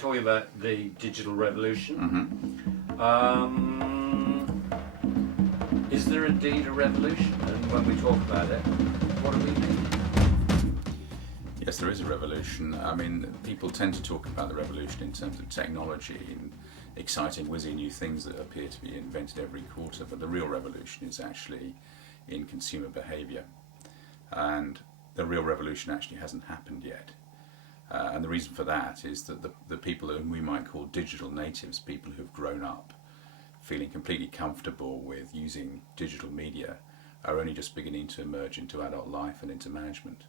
talking about the digital revolution. Is there indeed a revolution? And when we talk about it, what do we mean? Yes, there is a revolution. I mean, people tend to talk about the revolution in terms of technology and exciting, whizzy new things that appear to be invented every quarter, but the real revolution is actually in consumer behaviour. And the real revolution actually hasn't happened yet. And the reason for that is that the people whom we might call digital natives, people who've grown up feeling completely comfortable with using digital media, are only just beginning to emerge into adult life and into management.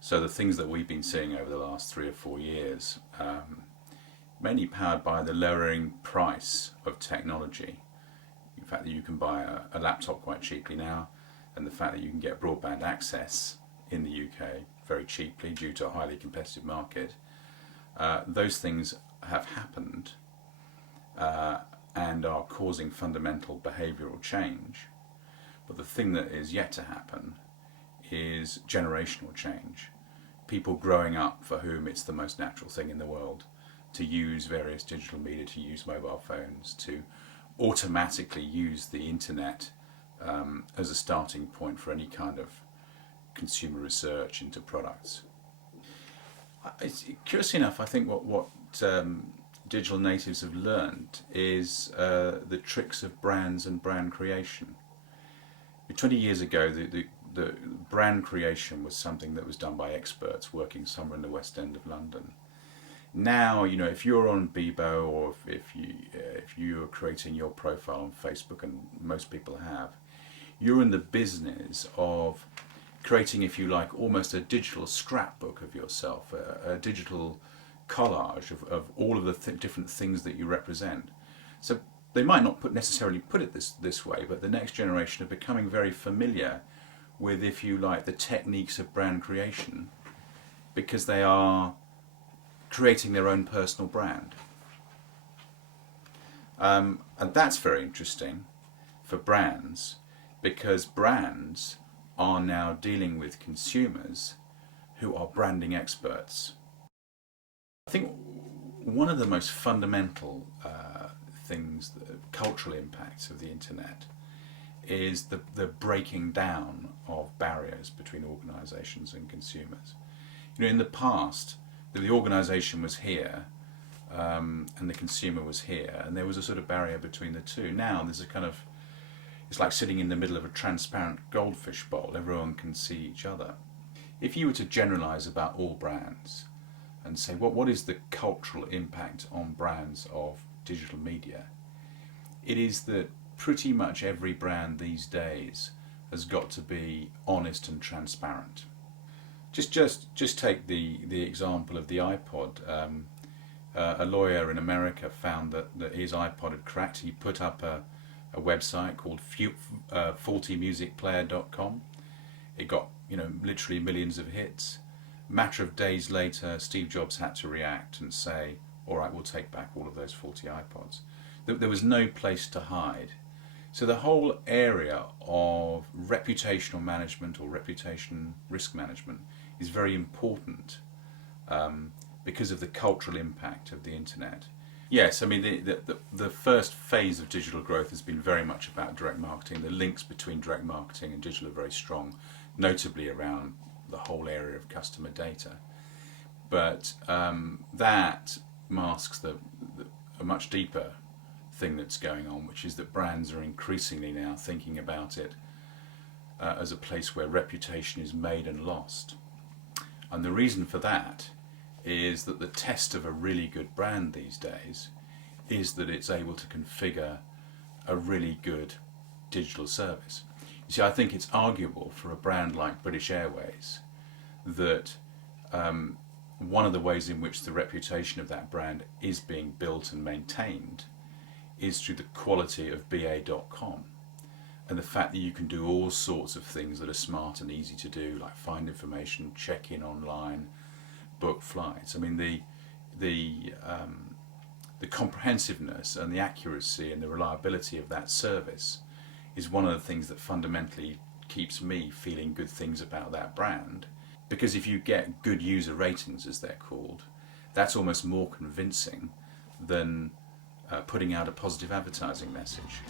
So the things that we've been seeing over the last 3 or 4 years, mainly powered by the lowering price of technology, the fact that you can buy a laptop quite cheaply now, and the fact that you can get broadband access in the UK very cheaply due to a highly competitive market, those things have happened and are causing fundamental behavioural change. But the thing that is yet to happen is generational change. People growing up for whom it's the most natural thing in the world to use various digital media, to use mobile phones, to automatically use the internet as a starting point for any kind of consumer research into products. Curiously enough, I think what digital natives have learned is the tricks of brands and brand creation. 20 years ago, the brand creation was something that was done by experts working somewhere in the West End of London. Now, you know, if you're on Bebo, or if you are creating your profile on Facebook, and most people have, you're in the business of creating, if you like, almost a digital scrapbook of yourself, a digital collage of all of the different things that you represent. So they might not necessarily put it this way, but the next generation are becoming very familiar with, if you like, the techniques of brand creation, because they are creating their own personal brand. And that's very interesting for brands, because brands are now dealing with consumers who are branding experts. I think one of the most fundamental things, the cultural impacts of the internet, is the breaking down of barriers between organisations and consumers. You know, in the past, the organisation was here and the consumer was here, and there was a sort of barrier between the two. Now there's a kind of, it's like sitting in the middle of a transparent goldfish bowl. Everyone can see each other. If you were to generalise about all brands and say, what is the cultural impact on brands of digital media? It is that pretty much every brand these days has got to be honest and transparent. Just take the example of the iPod. A lawyer in America found that his iPod had cracked. He put up a website called faultymusicplayer.com. It got, you know, literally millions of hits. A matter of days later, Steve Jobs had to react and say, all right, we'll take back all of those faulty iPods. There was no place to hide. So the whole area of reputational management, or reputation risk management, is very important because of the cultural impact of the internet. Yes, I mean, the first phase of digital growth has been very much about direct marketing. The links between direct marketing and digital are very strong, notably around the whole area of customer data. But that masks a much deeper thing that's going on, which is that brands are increasingly now thinking about it as a place where reputation is made and lost. And the reason for that is that the test of a really good brand these days is that it's able to configure a really good digital service. You see, I think it's arguable for a brand like British Airways that one of the ways in which the reputation of that brand is being built and maintained is through the quality of BA.com, and the fact that you can do all sorts of things that are smart and easy to do, like find information, check in online, book flights. I mean, the comprehensiveness and the accuracy and the reliability of that service is one of the things that fundamentally keeps me feeling good things about that brand. Because if you get good user ratings, as they're called, that's almost more convincing than putting out a positive advertising message.